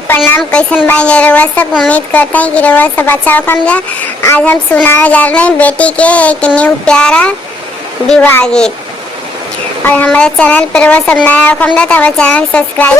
नमस्ते प्रणाम, कैसन बानी रउआ सब। उम्मीद करते हैं कि रउआ सब अच्छा होखम जा। आज हम सुनाने जा रहे हैं बेटी के एक न्यू प्यारा विवाह गीत। और हमारे चैनल पर रउआ सब नया होखम जा तो हमारे चैनल सब्सक्राइब